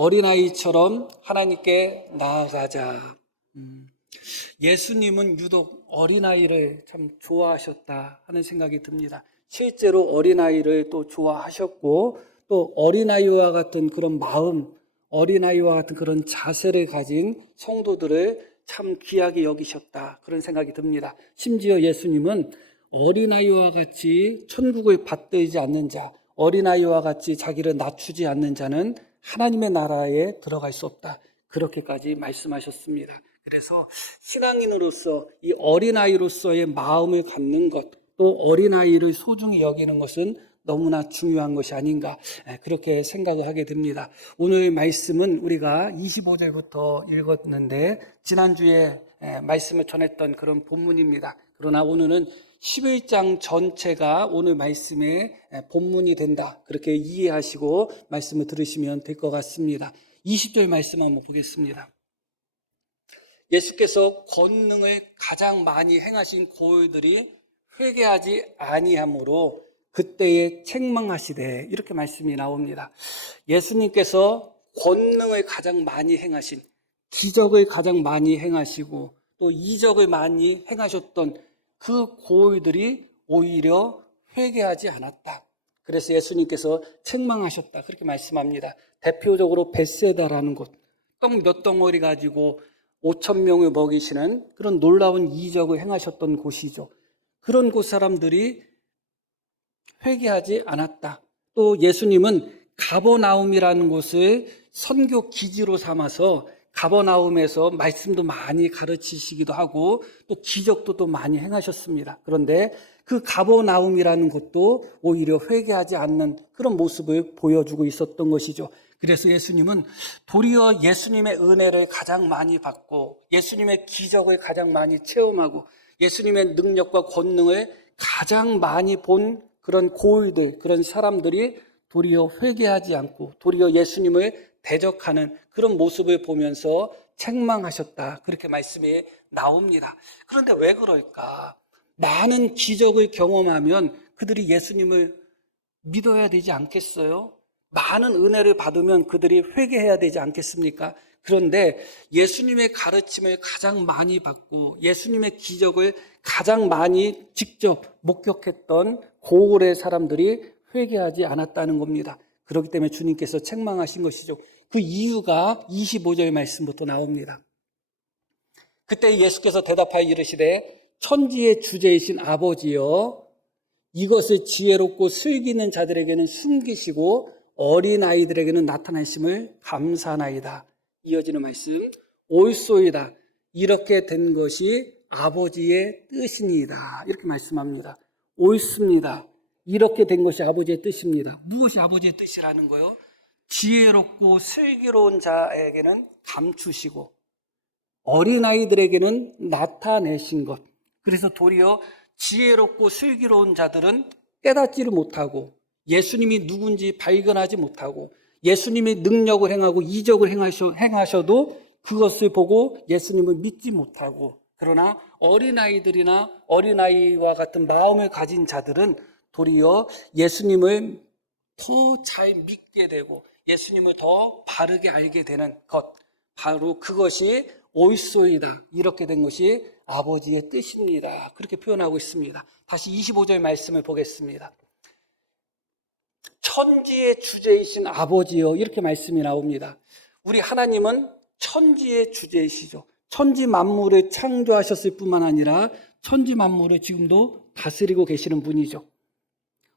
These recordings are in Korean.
어린아이처럼 하나님께 나아가자. 예수님은 유독 어린아이를 참 좋아하셨다 하는 생각이 듭니다. 실제로 어린아이를 또 좋아하셨고, 또 어린아이와 같은 그런 마음, 어린아이와 같은 그런 자세를 가진 성도들을 참 귀하게 여기셨다, 그런 생각이 듭니다. 심지어 예수님은 어린아이와 같이 천국을 받들지 않는 자, 어린아이와 같이 자기를 낮추지 않는 자는 하나님의 나라에 들어갈 수 없다, 그렇게까지 말씀하셨습니다. 그래서 신앙인으로서 이 어린아이로서의 마음을 갖는 것, 또 어린아이를 소중히 여기는 것은 너무나 중요한 것이 아닌가, 그렇게 생각을 하게 됩니다. 오늘 말씀은 우리가 25절부터 읽었는데 지난주에 말씀을 전했던 그런 본문입니다. 그러나 오늘은 11장 전체가 오늘 말씀의 본문이 된다, 그렇게 이해하시고 말씀을 들으시면 될 것 같습니다. 20절 말씀 한번 보겠습니다. 예수께서 권능을 가장 많이 행하신 고을들이 회개하지 아니하므로 그때에 책망하시되, 이렇게 말씀이 나옵니다. 예수님께서 권능을 가장 많이 행하신, 기적을 가장 많이 행하시고 또 이적을 많이 행하셨던 그 고을들이 오히려 회개하지 않았다. 그래서 예수님께서 책망하셨다, 그렇게 말씀합니다. 대표적으로 벳세다라는 곳, 떡 몇 덩어리 가지고 5,000명을 먹이시는 그런 놀라운 이적을 행하셨던 곳이죠. 그런 곳 사람들이 회개하지 않았다. 또 예수님은 가버나움이라는 곳을 선교 기지로 삼아서 가버나움에서 말씀도 많이 가르치시기도 하고 또 기적도 또 많이 행하셨습니다. 그런데 그 가버나움이라는 곳도 오히려 회개하지 않는 그런 모습을 보여주고 있었던 것이죠. 그래서 예수님은 도리어 예수님의 은혜를 가장 많이 받고 예수님의 기적을 가장 많이 체험하고 예수님의 능력과 권능을 가장 많이 본 그런 고을들, 그런 사람들이 도리어 회개하지 않고 도리어 예수님을 대적하는 그런 모습을 보면서 책망하셨다, 그렇게 말씀이 나옵니다. 그런데 왜 그럴까? 많은 기적을 경험하면 그들이 예수님을 믿어야 되지 않겠어요? 많은 은혜를 받으면 그들이 회개해야 되지 않겠습니까? 그런데 예수님의 가르침을 가장 많이 받고 예수님의 기적을 가장 많이 직접 목격했던 고을의 사람들이 회개하지 않았다는 겁니다. 그렇기 때문에 주님께서 책망하신 것이죠. 그 이유가 25절 말씀부터 나옵니다. 그때 예수께서 대답하여 이르시되 천지의 주제이신 아버지여, 이것을 지혜롭고 슬기는 자들에게는 숨기시고 어린아이들에게는 나타나심을 감사하나이다. 이어지는 말씀, 옳소이다. 이렇게 된 것이 아버지의 뜻이니이다. 이렇게 말씀합니다. 옳습니다. 이렇게 된 것이 아버지의 뜻입니다. 무엇이 아버지의 뜻이라는 거요? 지혜롭고 슬기로운 자에게는 감추시고 어린아이들에게는 나타내신 것. 그래서 도리어 지혜롭고 슬기로운 자들은 깨닫지를 못하고 예수님이 누군지 발견하지 못하고 예수님의 능력을 행하고 이적을 행하셔도 그것을 보고 예수님을 믿지 못하고, 그러나 어린아이들이나 어린아이와 같은 마음을 가진 자들은 도리어 예수님을 더 잘 믿게 되고 예수님을 더 바르게 알게 되는 것, 바로 그것이 옳소이다. 이렇게 된 것이 아버지의 뜻입니다. 그렇게 표현하고 있습니다. 다시 25절 말씀을 보겠습니다. 천지의 주제이신 아버지여, 이렇게 말씀이 나옵니다. 우리 하나님은 천지의 주제이시죠. 천지 만물을 창조하셨을 뿐만 아니라 천지 만물을 지금도 다스리고 계시는 분이죠.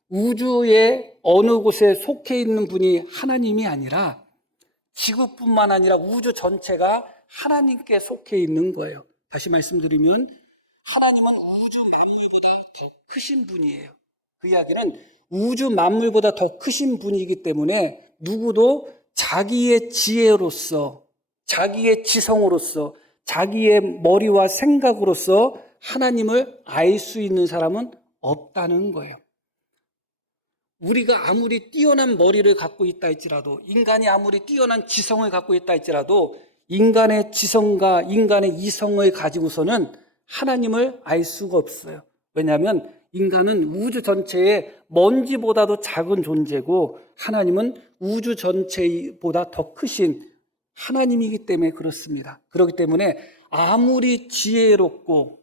우주의 어느 곳에 속해 있는 분이 하나님이 아니라 지구뿐만 아니라 우주 전체가 하나님께 속해 있는 거예요. 다시 말씀드리면 하나님은 우주 만물보다 더 크신 분이에요. 그 이야기는 우주 만물보다 더 크신 분이기 때문에 누구도 자기의 지혜로서, 자기의 지성으로서, 자기의 머리와 생각으로서 하나님을 알 수 있는 사람은 없다는 거예요. 우리가 아무리 뛰어난 머리를 갖고 있다 할지라도, 인간이 아무리 뛰어난 지성을 갖고 있다 할지라도 인간의 지성과 인간의 이성을 가지고서는 하나님을 알 수가 없어요. 왜냐하면 인간은 우주 전체의 먼지보다도 작은 존재고 하나님은 우주 전체보다 더 크신 하나님이기 때문에 그렇습니다. 그렇기 때문에 아무리 지혜롭고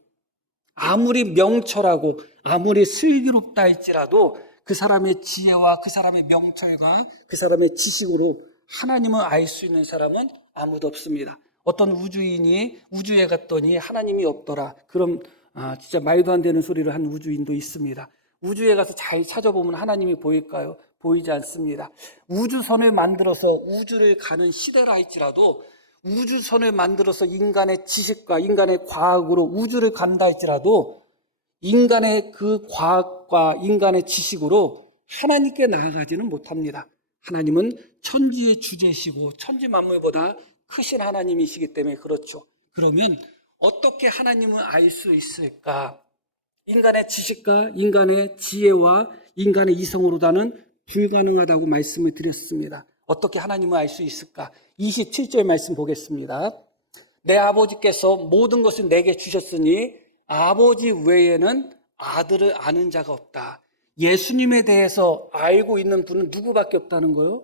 아무리 명철하고 아무리 슬기롭다 할지라도 그 사람의 지혜와 그 사람의 명철과 그 사람의 지식으로 하나님을 알 수 있는 사람은 아무도 없습니다. 어떤 우주인이 우주에 갔더니 하나님이 없더라. 그럼 진짜 말도 안 되는 소리를 한 우주인도 있습니다. 우주에 가서 잘 찾아보면 하나님이 보일까요? 보이지 않습니다. 우주선을 만들어서 우주를 가는 시대라 할지라도 우주선을 만들어서 인간의 지식과 인간의 과학으로 우주를 간다 할지라도 인간의 그 과학과 인간의 지식으로 하나님께 나아가지는 못합니다. 하나님은 천지의 주제시고 천지 만물보다 크신 하나님이시기 때문에 그렇죠. 그러면 어떻게 하나님을 알 수 있을까? 인간의 지식과 인간의 지혜와 인간의 이성으로다는 불가능하다고 말씀을 드렸습니다. 어떻게 하나님을 알 수 있을까? 27절 말씀 보겠습니다. 내 아버지께서 모든 것을 내게 주셨으니 아버지 외에는 아들을 아는 자가 없다. 예수님에 대해서 알고 있는 분은 누구밖에 없다는 거요?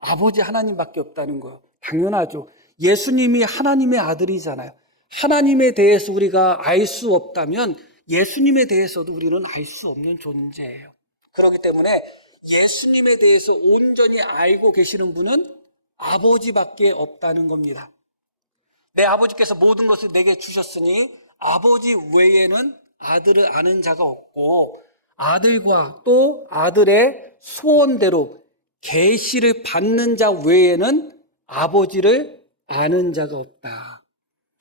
아버지 하나님밖에 없다는 거요. 당연하죠. 예수님이 하나님의 아들이잖아요. 하나님에 대해서 우리가 알 수 없다면 예수님에 대해서도 우리는 알 수 없는 존재예요. 그렇기 때문에 예수님에 대해서 온전히 알고 계시는 분은 아버지밖에 없다는 겁니다. 내 아버지께서 모든 것을 내게 주셨으니 아버지 외에는 아들을 아는 자가 없고 아들과 또 아들의 소원대로 계시를 받는 자 외에는 아버지를 아는 자가 없다.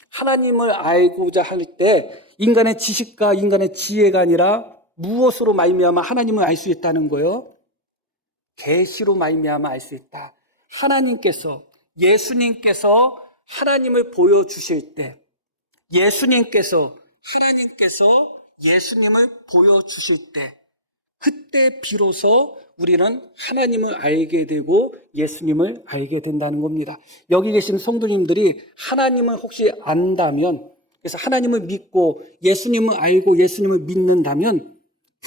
하나님을 알고자 할 때 인간의 지식과 인간의 지혜가 아니라 무엇으로 말미암아 하나님을 알 수 있다는 거예요? 계시로 말미암아 알 수 있다. 하나님께서 예수님께서 하나님을 보여주실 때 예수님께서 예수님을 보여주실 때 그때 비로소 우리는 하나님을 알게 되고 예수님을 알게 된다는 겁니다. 여기 계신 성도님들이 하나님을 혹시 안다면 그래서 하나님을 믿고 예수님을 알고 예수님을 믿는다면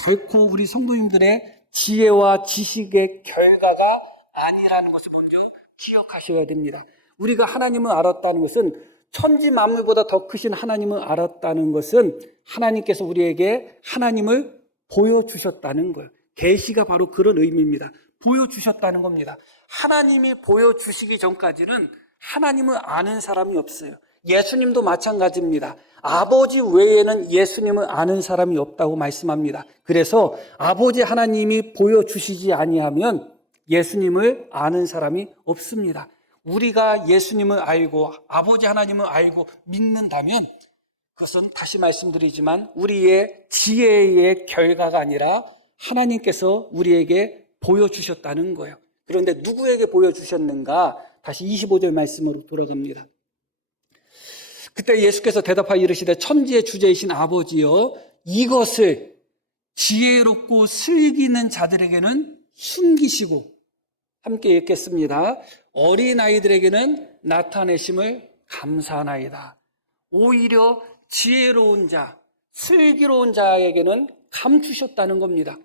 결코 우리 성도님들의 지혜와 지식의 결과가 아니라는 것을 먼저 기억하셔야 됩니다. 우리가 하나님을 알았다는 것은 천지 만물보다 더 크신 하나님을 알았다는 것은 하나님께서 우리에게 하나님을 보여주셨다는 거예요. 계시가 바로 그런 의미입니다. 보여주셨다는 겁니다. 하나님이 보여주시기 전까지는 하나님을 아는 사람이 없어요. 예수님도 마찬가지입니다. 아버지 외에는 예수님을 아는 사람이 없다고 말씀합니다. 그래서 아버지 하나님이 보여주시지 아니하면 예수님을 아는 사람이 없습니다. 우리가 예수님을 알고 아버지 하나님을 알고 믿는다면 그것은 다시 말씀드리지만 우리의 지혜의 결과가 아니라 하나님께서 우리에게 보여주셨다는 거예요. 그런데 누구에게 보여주셨는가? 다시 25절 말씀으로 돌아갑니다. 그때 예수께서 대답하여 이르시되 천지의 주제이신 아버지여 이것을 지혜롭고 슬기는 자들에게는 숨기시고 함께 읽겠습니다. 어린아이들에게는 나타내심을 감사하나이다. 오히려 지혜로운 자, 슬기로운 자에게는 감추셨다는 겁니다.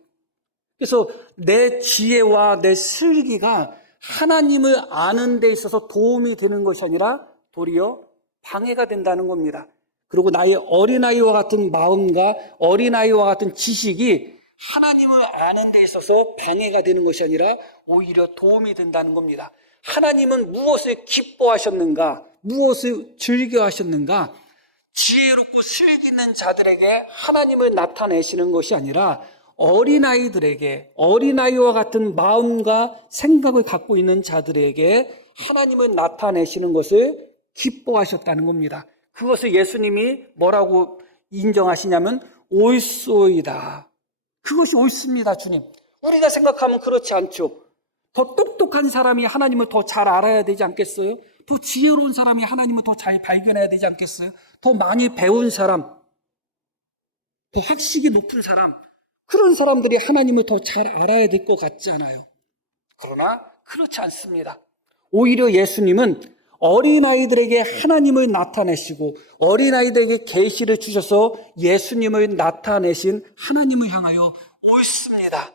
그래서 내 지혜와 내 슬기가 하나님을 아는 데 있어서 도움이 되는 것이 아니라 도리어 방해가 된다는 겁니다. 그리고 나의 어린아이와 같은 마음과 어린아이와 같은 지식이 하나님을 아는 데 있어서 방해가 되는 것이 아니라 오히려 도움이 된다는 겁니다. 하나님은 무엇을 기뻐하셨는가? 무엇을 즐겨하셨는가? 지혜롭고 슬기 있는 자들에게 하나님을 나타내시는 것이 아니라 어린아이들에게 어린아이와 같은 마음과 생각을 갖고 있는 자들에게 하나님을 나타내시는 것을 기뻐하셨다는 겁니다. 그것을 예수님이 뭐라고 인정하시냐면 옳소이다. 그것이 옳습니다, 주님. 우리가 생각하면 그렇지 않죠. 더 똑똑한 사람이 하나님을 더 잘 알아야 되지 않겠어요? 더 지혜로운 사람이 하나님을 더 잘 발견해야 되지 않겠어요? 더 많이 배운 사람, 더 학식이 높은 사람, 그런 사람들이 하나님을 더 잘 알아야 될 것 같지 않아요? 그러나 그렇지 않습니다. 오히려 예수님은 어린아이들에게 하나님을 나타내시고 어린아이들에게 계시를 주셔서 예수님을 나타내신 하나님을 향하여 옳습니다.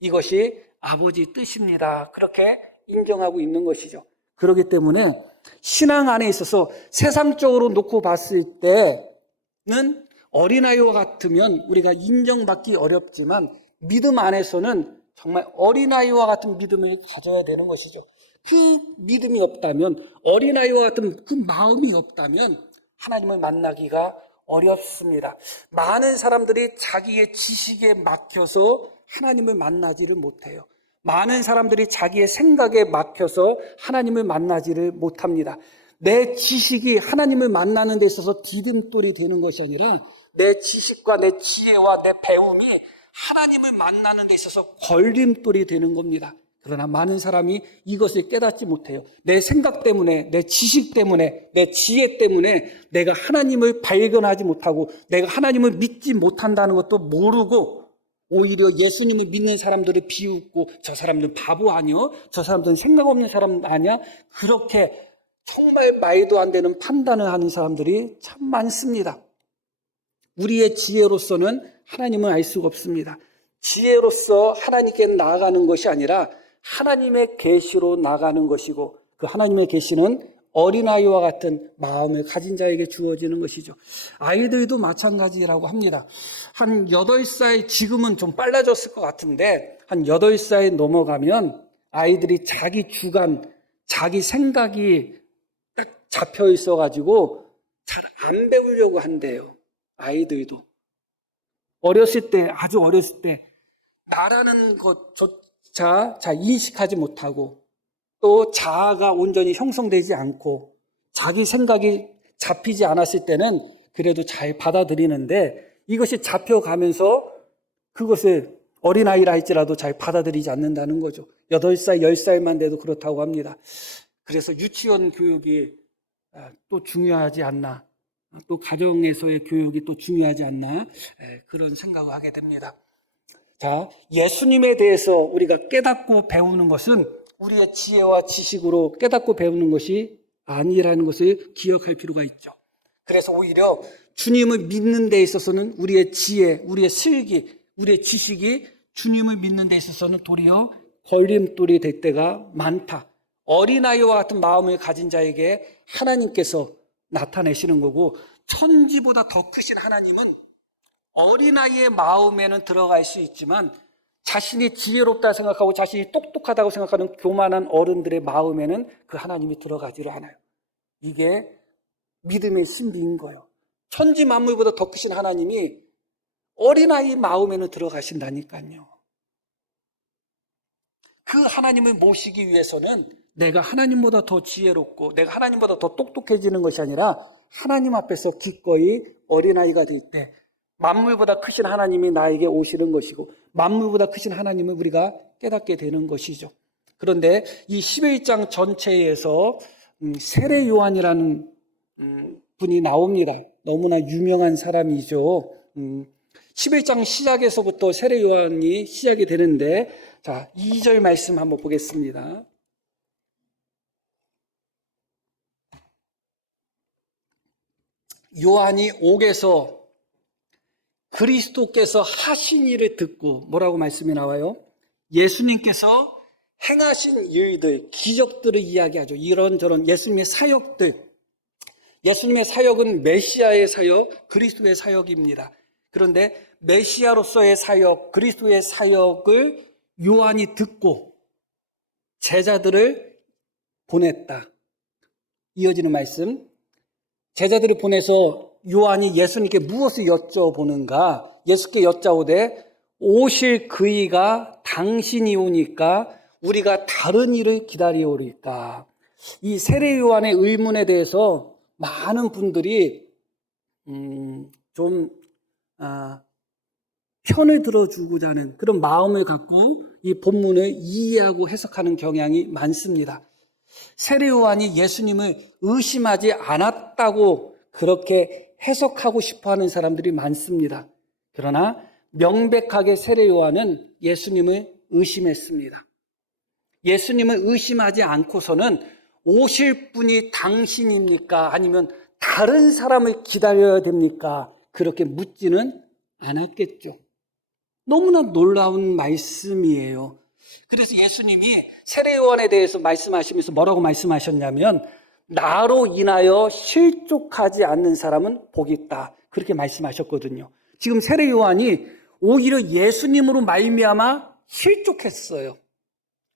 이것이 아버지 뜻입니다. 그렇게 인정하고 있는 것이죠. 그렇기 때문에 신앙 안에 있어서 세상적으로 놓고 봤을 때는 어린아이와 같으면 우리가 인정받기 어렵지만 믿음 안에서는 정말 어린아이와 같은 믿음을 가져야 되는 것이죠. 그 믿음이 없다면, 어린아이와 같은 그 마음이 없다면 하나님을 만나기가 어렵습니다. 많은 사람들이 자기의 지식에 막혀서 하나님을 만나지를 못해요. 많은 사람들이 자기의 생각에 막혀서 하나님을 만나지를 못합니다. 내 지식이 하나님을 만나는 데 있어서 디딤돌이 되는 것이 아니라 내 지식과 내 지혜와 내 배움이 하나님을 만나는 데 있어서 걸림돌이 되는 겁니다. 그러나 많은 사람이 이것을 깨닫지 못해요. 내 생각 때문에, 내 지식 때문에, 내 지혜 때문에 내가 하나님을 발견하지 못하고 내가 하나님을 믿지 못한다는 것도 모르고 오히려 예수님을 믿는 사람들을 비웃고 저 사람들은 바보 아니요? 저 사람들은 생각 없는 사람 아니야? 그렇게 정말 말도 안 되는 판단을 하는 사람들이 참 많습니다. 우리의 지혜로서는 하나님을 알 수가 없습니다. 지혜로서 하나님께 나아가는 것이 아니라 하나님의 계시로 나가는 것이고 그 하나님의 계시는 어린아이와 같은 마음을 가진 자에게 주어지는 것이죠. 아이들도 마찬가지라고 합니다. 한 8살, 지금은 좀 빨라졌을 것 같은데 한 8살 넘어가면 아이들이 자기 주관, 자기 생각이 딱 잡혀 있어가지고 잘 안 배우려고 한대요. 아이들도. 어렸을 때, 아주 어렸을 때 나라는 것조차 잘 인식하지 못하고 또 자아가 온전히 형성되지 않고 자기 생각이 잡히지 않았을 때는 그래도 잘 받아들이는데 이것이 잡혀가면서 그것을 어린아이라 할지라도 잘 받아들이지 않는다는 거죠. 8살, 10살만 돼도 그렇다고 합니다. 그래서 유치원 교육이 또 중요하지 않나, 또 가정에서의 교육이 또 중요하지 않나, 그런 생각을 하게 됩니다. 자, 예수님에 대해서 우리가 깨닫고 배우는 것은 우리의 지혜와 지식으로 깨닫고 배우는 것이 아니라는 것을 기억할 필요가 있죠. 그래서 오히려 주님을 믿는 데 있어서는 우리의 지혜, 우리의 슬기, 우리의 지식이 주님을 믿는 데 있어서는 도리어 걸림돌이 될 때가 많다. 어린아이와 같은 마음을 가진 자에게 하나님께서 나타내시는 거고 천지보다 더 크신 하나님은 어린아이의 마음에는 들어갈 수 있지만 자신이 지혜롭다 생각하고 자신이 똑똑하다고 생각하는 교만한 어른들의 마음에는 그 하나님이 들어가지를 않아요. 이게 믿음의 신비인 거예요. 천지 만물보다 더 크신 하나님이 어린아이 마음에는 들어가신다니까요. 그 하나님을 모시기 위해서는 내가 하나님보다 더 지혜롭고 내가 하나님보다 더 똑똑해지는 것이 아니라 하나님 앞에서 기꺼이 어린아이가 될 때 만물보다 크신 하나님이 나에게 오시는 것이고 만물보다 크신 하나님을 우리가 깨닫게 되는 것이죠. 그런데 이 11장 전체에서 세례 요한이라는 분이 나옵니다. 너무나 유명한 사람이죠. 11장 시작에서부터 세례 요한이 시작이 되는데 자, 2절 말씀 한번 보겠습니다. 요한이 옥에서 그리스도께서 하신 일을 듣고 뭐라고 말씀이 나와요? 예수님께서 행하신 일들, 기적들을 이야기하죠. 이런저런 예수님의 사역들. 예수님의 사역은 메시아의 사역, 그리스도의 사역입니다. 그런데 메시아로서의 사역, 그리스도의 사역을 요한이 듣고 제자들을 보냈다. 이어지는 말씀. 제자들을 보내서 요한이 예수님께 무엇을 여쭤보는가? 예수께 여짜오되 오실 그이가 당신이 오니까 우리가 다른 일을 기다리오리까? 이 세례 요한의 의문에 대해서 많은 분들이 편을 들어주고자 하는 그런 마음을 갖고 이 본문을 이해하고 해석하는 경향이 많습니다. 세례 요한이 예수님을 의심하지 않았다고 그렇게 해석하고 싶어하는 사람들이 많습니다. 그러나 명백하게 세례 요한은 예수님을 의심했습니다. 예수님을 의심하지 않고서는 오실 분이 당신입니까? 아니면 다른 사람을 기다려야 됩니까? 그렇게 묻지는 않았겠죠. 너무나 놀라운 말씀이에요. 그래서 예수님이 세례요한에 대해서 말씀하시면서 뭐라고 말씀하셨냐면 나로 인하여 실족하지 않는 사람은 복이 있다. 그렇게 말씀하셨거든요. 지금 세례요한이 오히려 예수님으로 말미암아 실족했어요.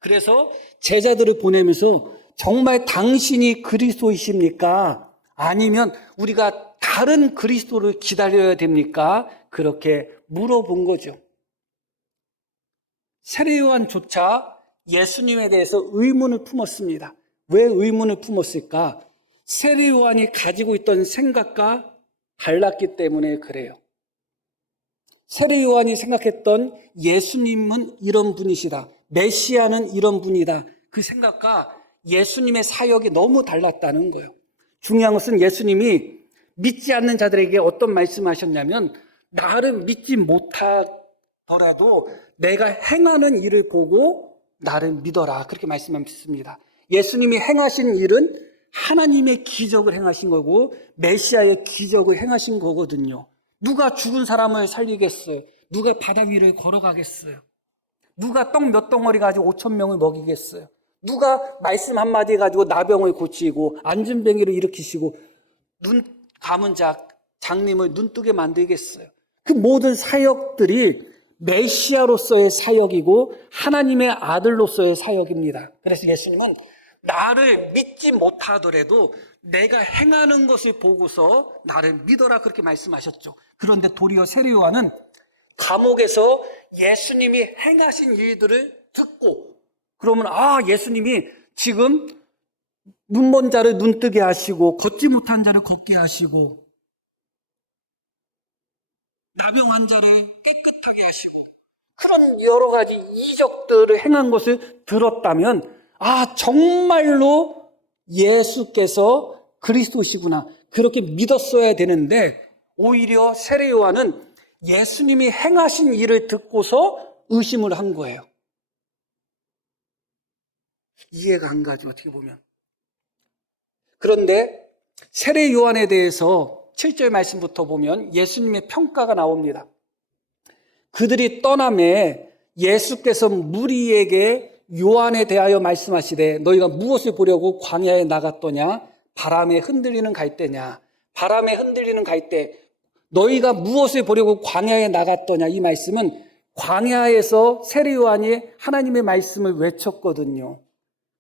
그래서 제자들을 보내면서 정말 당신이 그리스도이십니까? 아니면 우리가 다른 그리스도를 기다려야 됩니까? 그렇게 물어본 거죠. 세례요한조차 예수님에 대해서 의문을 품었습니다. 왜 의문을 품었을까? 세례요한이 가지고 있던 생각과 달랐기 때문에 그래요. 세례요한이 생각했던 예수님은 이런 분이시다. 메시아는 이런 분이다. 그 생각과 예수님의 사역이 너무 달랐다는 거예요. 중요한 것은 예수님이 믿지 않는 자들에게 어떤 말씀하셨냐면 나를 믿지 못하더라도 내가 행하는 일을 보고 나를 믿어라. 그렇게 말씀하셨습니다. 예수님이 행하신 일은 하나님의 기적을 행하신 거고 메시아의 기적을 행하신 거거든요. 누가 죽은 사람을 살리겠어요? 누가 바다 위를 걸어가겠어요? 누가 떡 몇 덩어리 가지고 5,000명을 먹이겠어요? 누가 말씀 한마디 가지고 나병을 고치고 안진뱅이를 일으키시고 눈 감은 장님을 눈뜨게 만들겠어요? 그 모든 사역들이 메시아로서의 사역이고 하나님의 아들로서의 사역입니다. 그래서 예수님은 나를 믿지 못하더라도 내가 행하는 것을 보고서 나를 믿어라 그렇게 말씀하셨죠. 그런데 도리어 세례요한은 감옥에서 예수님이 행하신 일들을 듣고 그러면 예수님이 지금 눈먼 자를 눈뜨게 하시고 걷지 못한 자를 걷게 하시고 나병 환자를 깨끗하게 하시고 그런 여러 가지 이적들을 행한 것을 들었다면 정말로 예수께서 그리스도시구나 그렇게 믿었어야 되는데 오히려 세례요한은 예수님이 행하신 일을 듣고서 의심을 한 거예요. 이해가 안 가죠, 어떻게 보면. 그런데 세례요한에 대해서 7절 말씀부터 보면 예수님의 평가가 나옵니다. 그들이 떠남에 예수께서 무리에게 요한에 대하여 말씀하시되 너희가 무엇을 보려고 광야에 나갔더냐? 바람에 흔들리는 갈대냐? 바람에 흔들리는 갈대. 너희가 무엇을 보려고 광야에 나갔더냐? 이 말씀은 광야에서 세례요한이 하나님의 말씀을 외쳤거든요.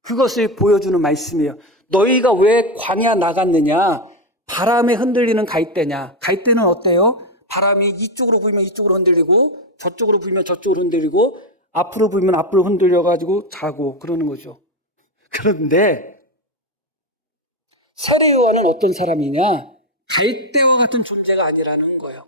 그것을 보여주는 말씀이에요. 너희가 왜 광야 나갔느냐? 바람에 흔들리는 갈대냐? 갈대는 어때요? 바람이 이쪽으로 불면 이쪽으로 흔들리고 저쪽으로 불면 저쪽으로 흔들리고 앞으로 불면 앞으로 흔들려가지고 자고 그러는 거죠. 그런데 세례요한은 어떤 사람이냐? 갈대와 같은 존재가 아니라는 거예요.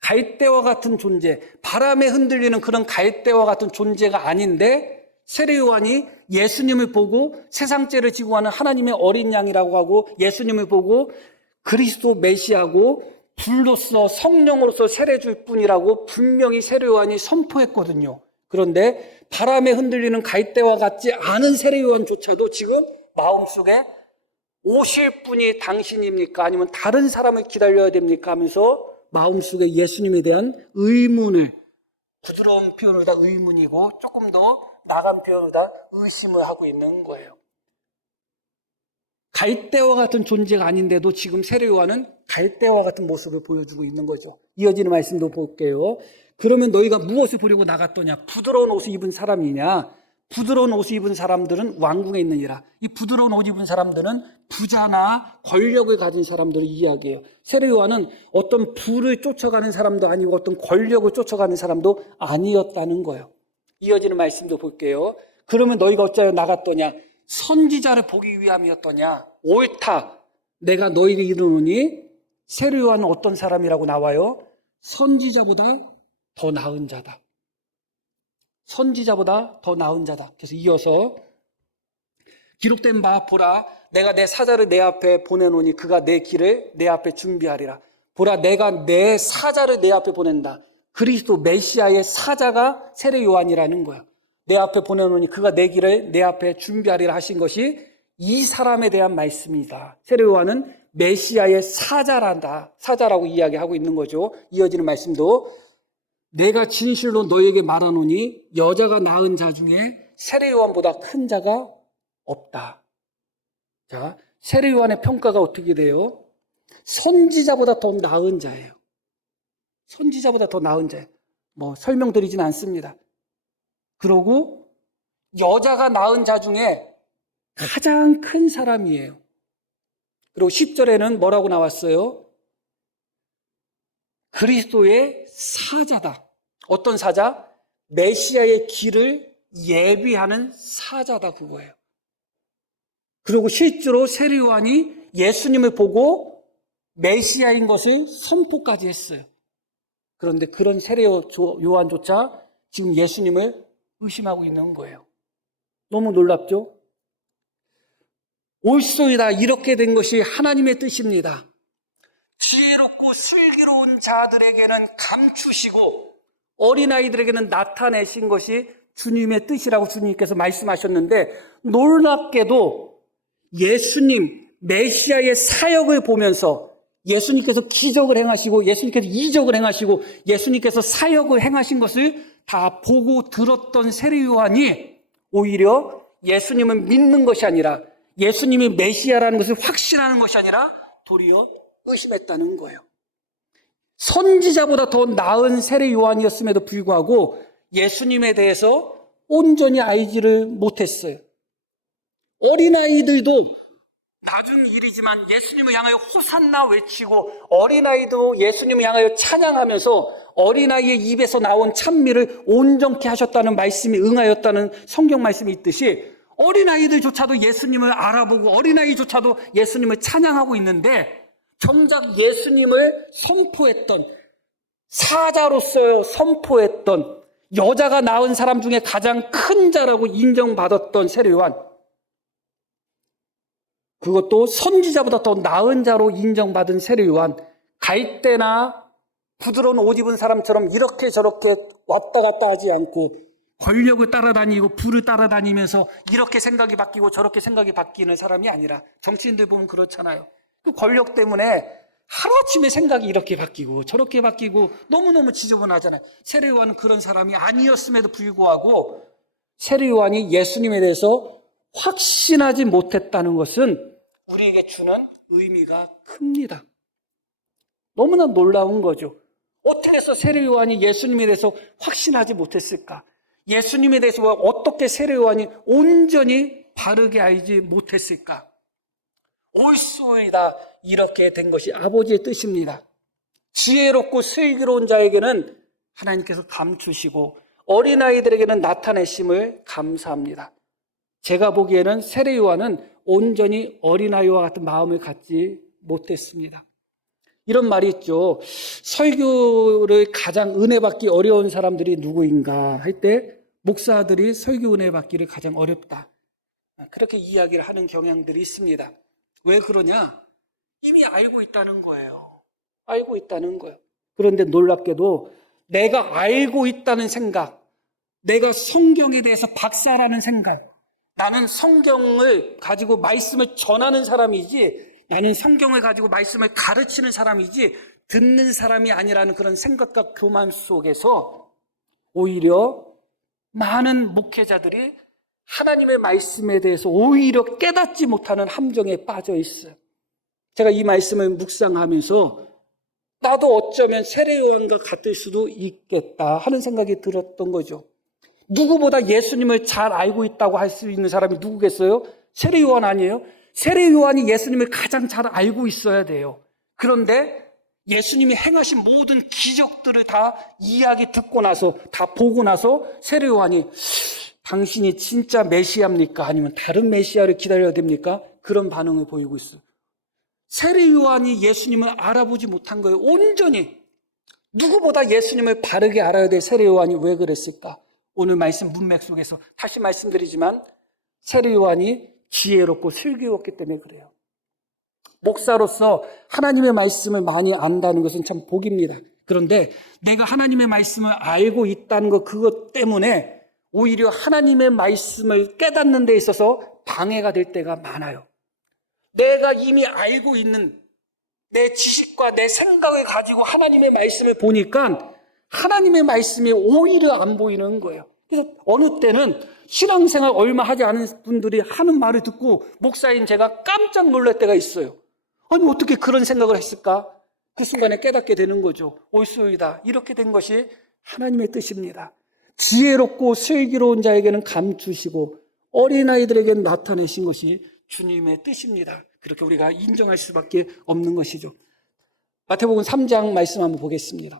갈대와 같은 존재, 바람에 흔들리는 그런 갈대와 같은 존재가 아닌데 세례요한이 예수님을 보고 세상 죄를 지고 가는 하나님의 어린 양이라고 하고 예수님을 보고 그리스도 메시아고 불로서 성령으로서 세례 줄 뿐이라고 분명히 세례요한이 선포했거든요. 그런데 바람에 흔들리는 갈대와 같지 않은 세례요한조차도 지금 마음속에 오실 분이 당신입니까? 아니면 다른 사람을 기다려야 됩니까? 하면서 마음속에 예수님에 대한 의문을 부드러운 표현으로 다 의문이고 조금 더 나간 표현으로 다 의심을 하고 있는 거예요. 갈대와 같은 존재가 아닌데도 지금 세례요한은 갈대와 같은 모습을 보여주고 있는 거죠. 이어지는 말씀도 볼게요. 그러면 너희가 무엇을 보려고 나갔더냐? 부드러운 옷을 입은 사람이냐? 부드러운 옷을 입은 사람들은 왕궁에 있느니라. 이 부드러운 옷을 입은 사람들은 부자나 권력을 가진 사람들을 이야기해요. 세례요한은 어떤 부를 쫓아가는 사람도 아니고 어떤 권력을 쫓아가는 사람도 아니었다는 거예요. 이어지는 말씀도 볼게요. 그러면 너희가 어찌하여 나갔더냐? 선지자를 보기 위함이었더냐? 옳다. 내가 너희를 이르노니 세례요한은 어떤 사람이라고 나와요? 선지자보다 더 나은 자다. 선지자보다 더 나은 자다. 그래서 이어서 기록된 바 보라 내가 내 사자를 내 앞에 보내노니 그가 내 길을 내 앞에 준비하리라. 보라 내가 내 사자를 내 앞에 보낸다. 그리스도 메시아의 사자가 세례요한이라는 거야. 내 앞에 보내노니 그가 내 길을 내 앞에 준비하리라 하신 것이 이 사람에 대한 말씀이다. 세례 요한은 메시아의 사자라고 이야기하고 있는 거죠. 이어지는 말씀도 내가 진실로 너에게 말하노니 여자가 낳은 자 중에 세례 요한보다 큰 자가 없다. 자, 세례 요한의 평가가 어떻게 돼요? 선지자보다 더 나은 자예요. 선지자보다 더 나은 자예요. 설명드리진 않습니다. 그러고 여자가 낳은 자 중에 가장 큰 사람이에요. 그리고 10절에는 뭐라고 나왔어요? 그리스도의 사자다. 어떤 사자? 메시아의 길을 예비하는 사자다, 그거예요. 그리고 실제로 세례 요한이 예수님을 보고 메시아인 것을 선포까지 했어요. 그런데 그런 세례 요한조차 지금 예수님을 의심하고 있는 거예요. 너무 놀랍죠? 옳소이다. 이렇게 된 것이 하나님의 뜻입니다. 지혜롭고 슬기로운 자들에게는 감추시고 어린아이들에게는 나타내신 것이 주님의 뜻이라고 주님께서 말씀하셨는데, 놀랍게도 예수님 메시아의 사역을 보면서 예수님께서 기적을 행하시고 예수님께서 이적을 행하시고 예수님께서 사역을 행하신 것을 다 보고 들었던 세례 요한이 오히려 예수님을 믿는 것이 아니라 예수님이 메시아라는 것을 확신하는 것이 아니라 도리어 의심했다는 거예요. 선지자보다 더 나은 세례 요한이었음에도 불구하고 예수님에 대해서 온전히 알지를 못했어요. 어린아이들도 나중 일이지만 예수님을 향하여 호산나 외치고 어린아이도 예수님을 향하여 찬양하면서 어린아이의 입에서 나온 찬미를 온전케 하셨다는 말씀이 응하였다는 성경 말씀이 있듯이 어린아이들조차도 예수님을 알아보고 어린아이조차도 예수님을 찬양하고 있는데 정작 예수님을 선포했던 사자로서 선포했던 여자가 낳은 사람 중에 가장 큰 자라고 인정받았던 세례 요한, 그것도 선지자보다 더 나은 자로 인정받은 세례 요한, 갈 때나 부드러운 옷 입은 사람처럼 이렇게 저렇게 왔다 갔다 하지 않고 권력을 따라다니고 부를 따라다니면서 이렇게 생각이 바뀌고 저렇게 생각이 바뀌는 사람이 아니라, 정치인들 보면 그렇잖아요. 그 권력 때문에 하루아침에 생각이 이렇게 바뀌고 저렇게 바뀌고 너무너무 지저분하잖아요. 세례 요한은 그런 사람이 아니었음에도 불구하고 세례 요한이 예수님에 대해서 확신하지 못했다는 것은 우리에게 주는 의미가 큽니다. 너무나 놀라운 거죠. 어떻게 해서 세례 요한이 예수님에 대해서 확신하지 못했을까? 예수님에 대해서 어떻게 세례 요한이 온전히 바르게 알지 못했을까? 옳소이다. 이렇게 된 것이 아버지의 뜻입니다. 지혜롭고 슬기로운 자에게는 하나님께서 감추시고 어린아이들에게는 나타내심을 감사합니다. 제가 보기에는 세례 요한은 온전히 어린아이와 같은 마음을 갖지 못했습니다. 이런 말이 있죠. 설교를 가장 은혜 받기 어려운 사람들이 누구인가 할 때 목사들이 설교 은혜 받기를 가장 어렵다, 그렇게 이야기를 하는 경향들이 있습니다. 왜 그러냐? 이미 알고 있다는 거예요. 알고 있다는 거예요. 그런데 놀랍게도 내가 알고 있다는 생각, 내가 성경에 대해서 박사라는 생각, 나는 성경을 가지고 말씀을 전하는 사람이지, 나는 성경을 가지고 말씀을 가르치는 사람이지 듣는 사람이 아니라는 그런 생각과 교만 속에서 오히려 많은 목회자들이 하나님의 말씀에 대해서 오히려 깨닫지 못하는 함정에 빠져 있어요. 제가 이 말씀을 묵상하면서 나도 어쩌면 세례 요한과 같을 수도 있겠다 하는 생각이 들었던 거죠. 누구보다 예수님을 잘 알고 있다고 할 수 있는 사람이 누구겠어요? 세례 요한 아니에요? 세례 요한이 예수님을 가장 잘 알고 있어야 돼요. 그런데 예수님이 행하신 모든 기적들을 다 이야기 듣고 나서, 다 보고 나서 세례 요한이 당신이 진짜 메시아입니까? 아니면 다른 메시아를 기다려야 됩니까? 그런 반응을 보이고 있어요. 세례 요한이 예수님을 알아보지 못한 거예요. 온전히. 누구보다 예수님을 바르게 알아야 될 세례 요한이 왜 그랬을까? 오늘 말씀 문맥 속에서 다시 말씀드리지만 세례 요한이 지혜롭고 슬기롭기 때문에 그래요. 목사로서 하나님의 말씀을 많이 안다는 것은 참 복입니다. 그런데 내가 하나님의 말씀을 알고 있다는 것, 그것 때문에 오히려 하나님의 말씀을 깨닫는 데 있어서 방해가 될 때가 많아요. 내가 이미 알고 있는 내 지식과 내 생각을 가지고 하나님의 말씀을 보니까 하나님의 말씀이 오히려 안 보이는 거예요. 그래서 어느 때는 신앙생활 얼마 하지 않은 분들이 하는 말을 듣고 목사인 제가 깜짝 놀랄 때가 있어요. 아니 어떻게 그런 생각을 했을까? 그 순간에 깨닫게 되는 거죠. 옳소이다. 이렇게 된 것이 하나님의 뜻입니다. 지혜롭고 슬기로운 자에게는 감추시고 어린아이들에게는 나타내신 것이 주님의 뜻입니다. 그렇게 우리가 인정할 수밖에 없는 것이죠. 마태복음 3장 말씀 한번 보겠습니다.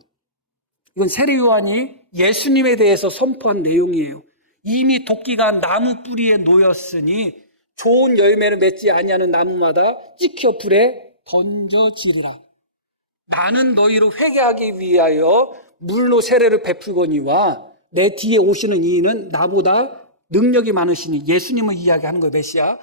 이건 세례 요한이 예수님에 대해서 선포한 내용이에요. 이미 도끼가 나무 뿌리에 놓였으니 좋은 열매를 맺지 아니하는 나무마다 찍혀 불에 던져지리라. 나는 너희로 회개하기 위하여 물로 세례를 베풀거니와 내 뒤에 오시는 이는 나보다 능력이 많으시니, 예수님을 이야기하는 거예요. 메시아.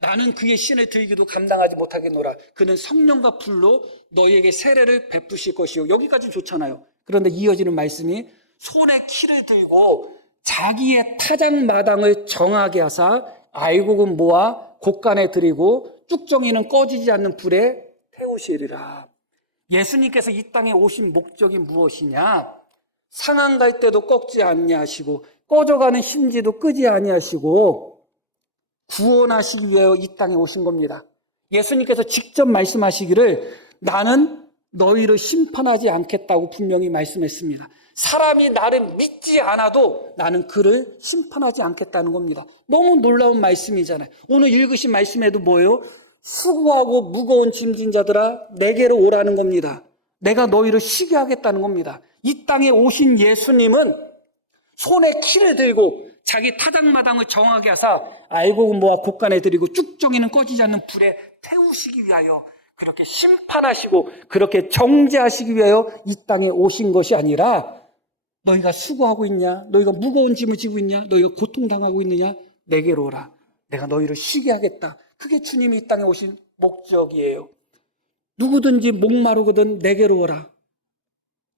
나는 그의 신을 들기도 감당하지 못하겠노라. 그는 성령과 불로 너희에게 세례를 베푸실 것이요. 여기까지 좋잖아요. 그런데 이어지는 말씀이 손에 키를 들고 자기의 타작마당을 정하게 하사 알곡은 모아 곳간에 들이고 쭉정이는 꺼지지 않는 불에 태우시리라. 예수님께서 이 땅에 오신 목적이 무엇이냐? 상한 갈 때도 꺾지 아니하시고 꺼져가는 심지도 끄지 아니하시고 구원하시기 위하여 이 땅에 오신 겁니다. 예수님께서 직접 말씀하시기를 나는 너희를 심판하지 않겠다고 분명히 말씀했습니다. 사람이 나를 믿지 않아도 나는 그를 심판하지 않겠다는 겁니다. 너무 놀라운 말씀이잖아요. 오늘 읽으신 말씀에도 뭐예요? 수고하고 무거운 짐진 자들아 내게로 오라는 겁니다. 내가 너희를 쉬게 하겠다는 겁니다. 이 땅에 오신 예수님은 손에 키를 들고 자기 타작마당을 정하게 하사 알곡은 모아 곳간에 들이고 쭉정이는 꺼지지 않는 불에 태우시기 위하여 그렇게 심판하시고 그렇게 정죄하시기 위하여 이 땅에 오신 것이 아니라 너희가 수고하고 있냐? 너희가 무거운 짐을 지고 있냐? 너희가 고통당하고 있느냐? 내게로 오라. 내가 너희를 쉬게 하겠다. 그게 주님이 이 땅에 오신 목적이에요. 누구든지 목마르거든 내게로 오라.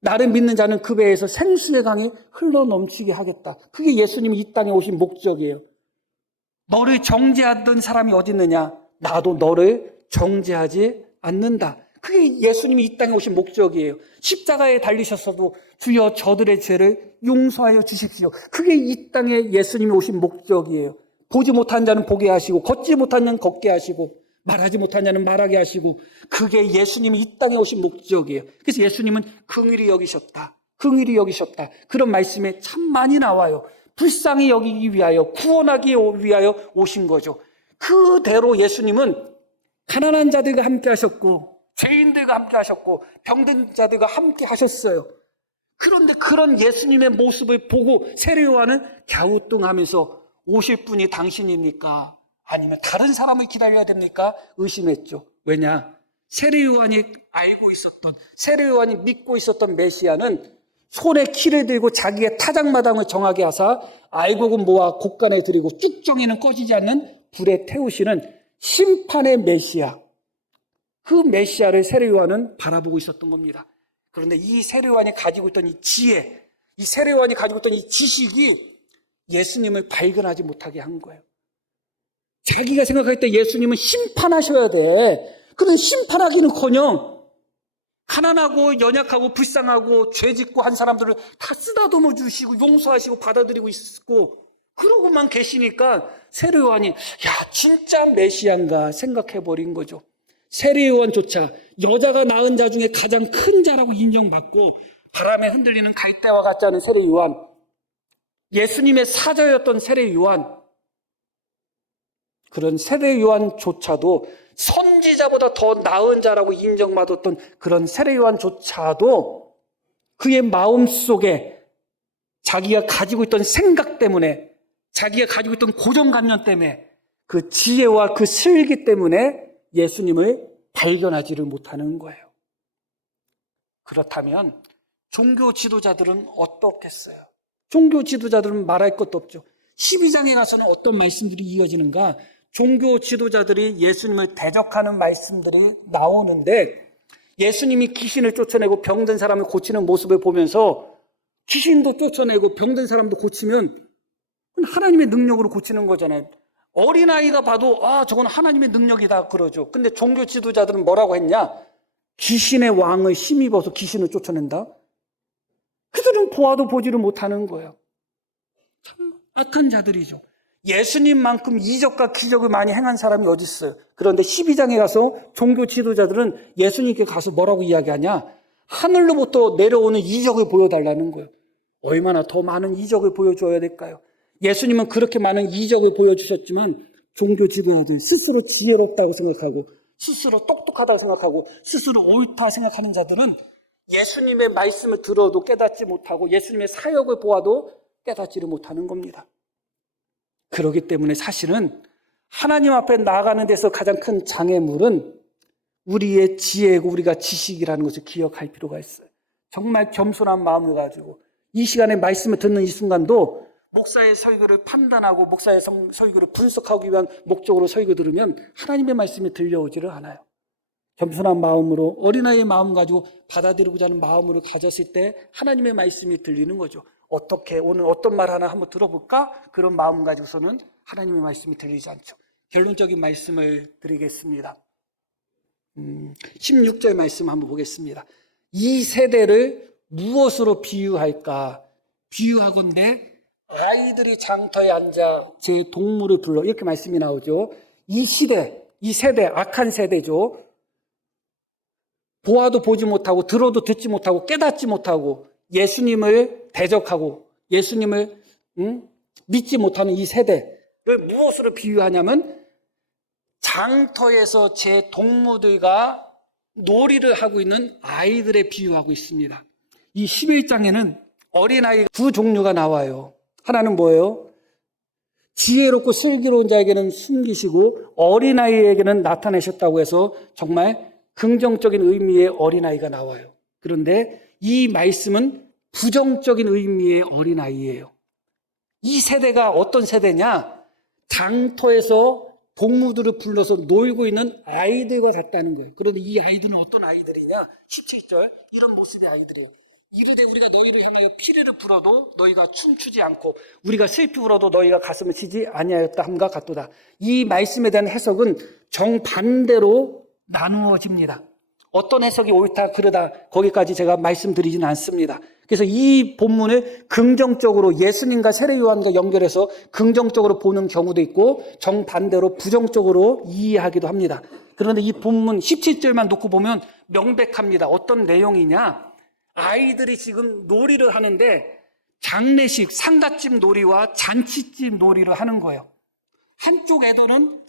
나를 믿는 자는 그 배에서 생수의 강이 흘러넘치게 하겠다. 그게 예수님이 이 땅에 오신 목적이에요. 너를 정죄하던 사람이 어디 있느냐? 나도 너를 정죄하지 않는다. 그게 예수님이 이 땅에 오신 목적이에요. 십자가에 달리셨어도 주여 저들의 죄를 용서하여 주십시오. 그게 이 땅에 예수님이 오신 목적이에요. 보지 못한 자는 보게 하시고 걷지 못한 자는 걷게 하시고 말하지 못한 자는 말하게 하시고 그게 예수님이 이 땅에 오신 목적이에요. 그래서 예수님은 긍휼히 여기셨다. 긍휼히 여기셨다. 그런 말씀에 참 많이 나와요. 불쌍히 여기기 위하여 구원하기 위하여 오신 거죠. 그대로 예수님은 가난한 자들과 함께 하셨고 죄인들과 함께 하셨고 병든 자들과 함께 하셨어요. 그런데 그런 예수님의 모습을 보고 세례 요한은 갸우뚱하면서 오실 분이 당신입니까? 아니면 다른 사람을 기다려야 됩니까? 의심했죠. 왜냐? 세례 요한이 알고 있었던, 세례 요한이 믿고 있었던 메시아는 손에 키를 들고 자기의 타작마당을 정하게 하사 알곡은 모아 곳간에 들이고 쭉정이는 꺼지지 않는 불에 태우시는 심판의 메시아. 그 메시아를 세례 요한은 바라보고 있었던 겁니다. 그런데 이 세례 요한이 가지고 있던 이 지혜, 이 세례 요한이 가지고 있던 이 지식이 예수님을 발견하지 못하게 한 거예요. 자기가 생각할 때 예수님은 심판하셔야 돼. 그런데 심판하기는커녕 가난하고 연약하고 불쌍하고 죄짓고 한 사람들을 다 쓰다듬어 주시고 용서하시고 받아들이고 있고 그러고만 계시니까 세례 요한이 야 진짜 메시아인가 생각해버린 거죠. 세례 요한조차 여자가 낳은 자 중에 가장 큰 자라고 인정받고 바람에 흔들리는 갈대와 같지 않은 세례 요한, 예수님의 사자였던 세례 요한, 그런 세례 요한조차도 선지자보다 더 나은 자라고 인정받았던 그런 세례 요한조차도 그의 마음속에 자기가 가지고 있던 생각 때문에, 자기가 가지고 있던 고정관념 때문에, 그 지혜와 그 슬기 때문에 예수님을 발견하지를 못하는 거예요. 그렇다면 종교 지도자들은 어떻겠어요? 종교 지도자들은 말할 것도 없죠. 12장에 가서는 어떤 말씀들이 이어지는가? 종교 지도자들이 예수님을 대적하는 말씀들이 나오는데 예수님이 귀신을 쫓아내고 병든 사람을 고치는 모습을 보면서 귀신도 쫓아내고 병든 사람도 고치면 하나님의 능력으로 고치는 거잖아요. 어린아이가 봐도 저건 하나님의 능력이다 그러죠. 근데 종교 지도자들은 뭐라고 했냐? 귀신의 왕을 힘입어서 귀신을 쫓아낸다. 그들은 보아도 보지를 못하는 거예요. 참 악한 자들이죠. 예수님만큼 이적과 기적을 많이 행한 사람이 어디 있어요? 그런데 12장에 가서 종교 지도자들은 예수님께 가서 뭐라고 이야기하냐? 하늘로부터 내려오는 이적을 보여달라는 거예요. 얼마나 더 많은 이적을 보여줘야 될까요? 예수님은 그렇게 많은 이적을 보여주셨지만 종교 지도자들 스스로 지혜롭다고 생각하고 스스로 똑똑하다고 생각하고 스스로 옳다 생각하는 자들은 예수님의 말씀을 들어도 깨닫지 못하고 예수님의 사역을 보아도 깨닫지를 못하는 겁니다. 그렇기 때문에 사실은 하나님 앞에 나아가는 데서 가장 큰 장애물은 우리의 지혜고 우리가 지식이라는 것을 기억할 필요가 있어요. 정말 겸손한 마음을 가지고 이 시간에 말씀을 듣는 이 순간도 목사의 설교를 판단하고 목사의 설교를 분석하기 위한 목적으로 설교 들으면 하나님의 말씀이 들려오지를 않아요. 겸손한 마음으로 어린아이의 마음 가지고 받아들이고자 하는 마음으로 가졌을 때 하나님의 말씀이 들리는 거죠. 어떻게 오늘 어떤 말 하나 한번 들어볼까? 그런 마음 가지고서는 하나님의 말씀이 들리지 않죠. 결론적인 말씀을 드리겠습니다. 16절 말씀 한번 보겠습니다. 이 세대를 무엇으로 비유할까? 비유하건대 아이들이 장터에 앉아 제 동물을 불러 이렇게 말씀이 나오죠. 이 시대, 이 세대 악한 세대죠. 보아도 보지 못하고 들어도 듣지 못하고 깨닫지 못하고 예수님을 대적하고 예수님을 믿지 못하는 이 세대를 무엇으로 비유하냐면 장터에서 제 동무들과 놀이를 하고 있는 아이들에 비유하고 있습니다. 이 11장에는 어린아이 두 종류가 나와요. 하나는 뭐예요? 지혜롭고 슬기로운 자에게는 숨기시고 어린아이에게는 나타내셨다고 해서 정말 긍정적인 의미의 어린아이가 나와요. 그런데 이 말씀은 부정적인 의미의 어린아이예요. 이 세대가 어떤 세대냐? 장터에서 동무들을 불러서 놀고 있는 아이들과 같다는 거예요. 그런데 이 아이들은 어떤 아이들이냐? 17절 이런 모습의 아이들이에요. 이르되 우리가 너희를 향하여 피리를 불어도 너희가 춤추지 않고 우리가 슬피 울어도 너희가 가슴을 치지 아니하였다 함과 같도다. 이 말씀에 대한 해석은 정반대로 나누어집니다. 어떤 해석이 옳다 그르다 거기까지 제가 말씀드리진 않습니다. 그래서 이 본문을 긍정적으로 예수님과 세례 요한과 연결해서 긍정적으로 보는 경우도 있고 정반대로 부정적으로 이해하기도 합니다. 그런데 이 본문 17절만 놓고 보면 명백합니다. 어떤 내용이냐? 아이들이 지금 놀이를 하는데 장례식, 상갓집 놀이와 잔치집 놀이를 하는 거예요. 한쪽 애들은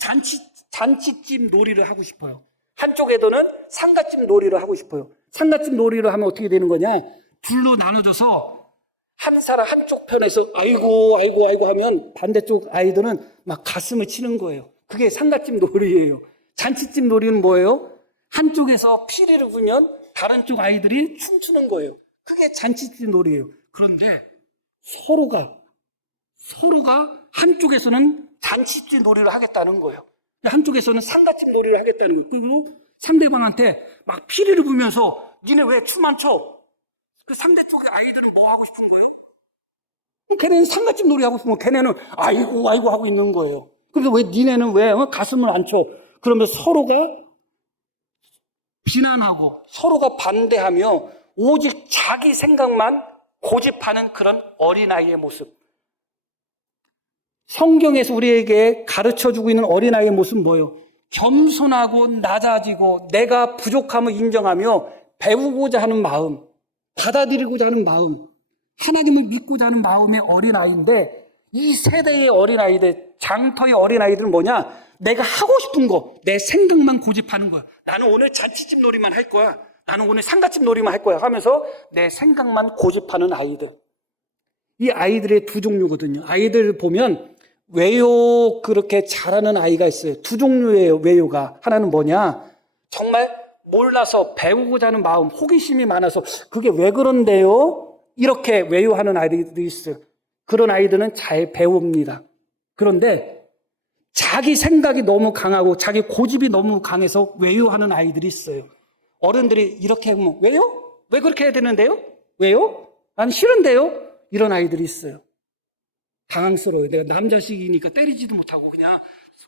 잔치집 놀이를 하고 싶어요. 한쪽 애들은 상갓집 놀이를 하고 싶어요. 상갓집 놀이를 하면 어떻게 되는 거냐? 둘로 나눠져서 한 사람 한쪽 편에서 아이고 하면 반대쪽 아이들은 막 가슴을 치는 거예요. 그게 상갓집 놀이예요. 잔치집 놀이는 뭐예요? 한쪽에서 피리를 불면 다른 쪽 아이들이 춤추는 거예요. 그게 잔치집 놀이예요. 그런데 서로가 한쪽에서는 잔치집 놀이를 하겠다는 거예요. 한쪽에서는 상갓집 놀이를 하겠다는 거예요. 그리고 상대방한테 막 피리를 불면서 니네 왜 춤 안 춰? 그 상대 쪽의 아이들은 뭐 하고 싶은 거예요? 걔네는 상갓집 놀이 하고 싶으면 걔네는 아이고 하고 있는 거예요. 그래서 왜 니네는 왜 가슴을 안 쳐? 그러면 서로가 비난하고 서로가 반대하며 오직 자기 생각만 고집하는 그런 어린아이의 모습. 성경에서 우리에게 가르쳐주고 있는 어린아이의 모습은 뭐예요? 겸손하고 낮아지고 내가 부족함을 인정하며 배우고자 하는 마음, 받아들이고자 하는 마음, 하나님을 믿고자 하는 마음의 어린아이인데 이 세대의 어린아이들, 장터의 어린아이들은 뭐냐? 내가 하고 싶은 거, 내 생각만 고집하는 거야. 나는 오늘 잔치집 놀이만 할 거야. 나는 오늘 상갓집 놀이만 할 거야 하면서 내 생각만 고집하는 아이들. 이 아이들의 두 종류거든요. 아이들 보면 외요 그렇게 잘하는 아이가 있어요. 두 종류의 외요가. 하나는 뭐냐? 정말 몰라서 배우고자 하는 마음, 호기심이 많아서 그게 왜 그런데요? 이렇게 외요하는 아이들이 있어요. 그런 아이들은 잘 배웁니다. 그런데 자기 생각이 너무 강하고 자기 고집이 너무 강해서 외요하는 아이들이 있어요. 어른들이 이렇게 하면 왜요? 왜 그렇게 해야 되는데요? 왜요? 난 싫은데요? 이런 아이들이 있어요. 당황스러워요. 내가 남자식이니까 때리지도 못하고 그냥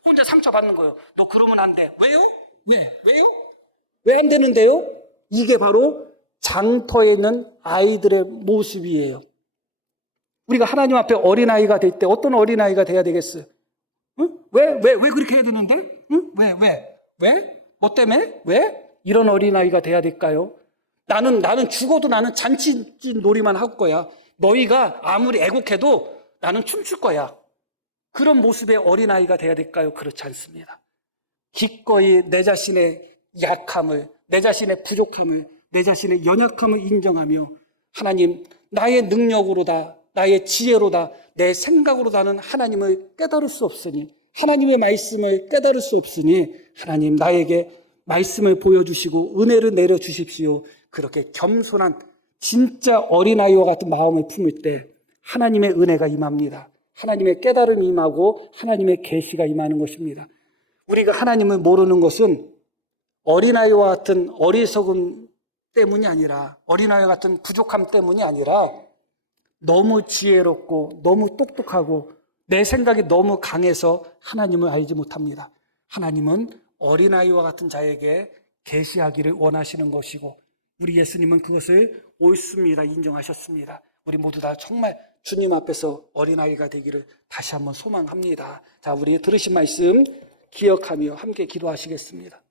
혼자 상처받는 거예요. 너 그러면 안 돼. 왜요? 네. 왜요? 왜 안 되는데요? 이게 바로 장터에 있는 아이들의 모습이에요. 우리가 하나님 앞에 어린아이가 될 때 어떤 어린아이가 돼야 되겠어요? 응? 왜 그렇게 해야 되는데? 응? 왜? 뭐 때문에? 왜? 이런 어린아이가 돼야 될까요? 나는 죽어도 나는 잔치 놀이만 할 거야. 너희가 아무리 애국해도 나는 춤출 거야. 그런 모습의 어린아이가 돼야 될까요? 그렇지 않습니다. 기꺼이 내 자신의 약함을, 내 자신의 부족함을, 내 자신의 연약함을 인정하며 하나님, 나의 능력으로다, 나의 지혜로다, 내 생각으로다는 하나님을 깨달을 수 없으니, 하나님의 말씀을 깨달을 수 없으니 하나님 나에게 말씀을 보여주시고 은혜를 내려주십시오. 그렇게 겸손한 진짜 어린아이와 같은 마음을 품을 때 하나님의 은혜가 임합니다. 하나님의 깨달음이 임하고 하나님의 계시가 임하는 것입니다. 우리가 하나님을 모르는 것은 어린아이와 같은 어리석음 때문이 아니라, 어린아이와 같은 부족함 때문이 아니라 너무 지혜롭고 너무 똑똑하고 내 생각이 너무 강해서 하나님을 알지 못합니다. 하나님은 어린아이와 같은 자에게 계시하기를 원하시는 것이고 우리 예수님은 그것을 옳습니다. 인정하셨습니다. 우리 모두 다 정말 주님 앞에서 어린아이가 되기를 다시 한번 소망합니다. 자, 우리 들으신 말씀 기억하며 함께 기도하시겠습니다.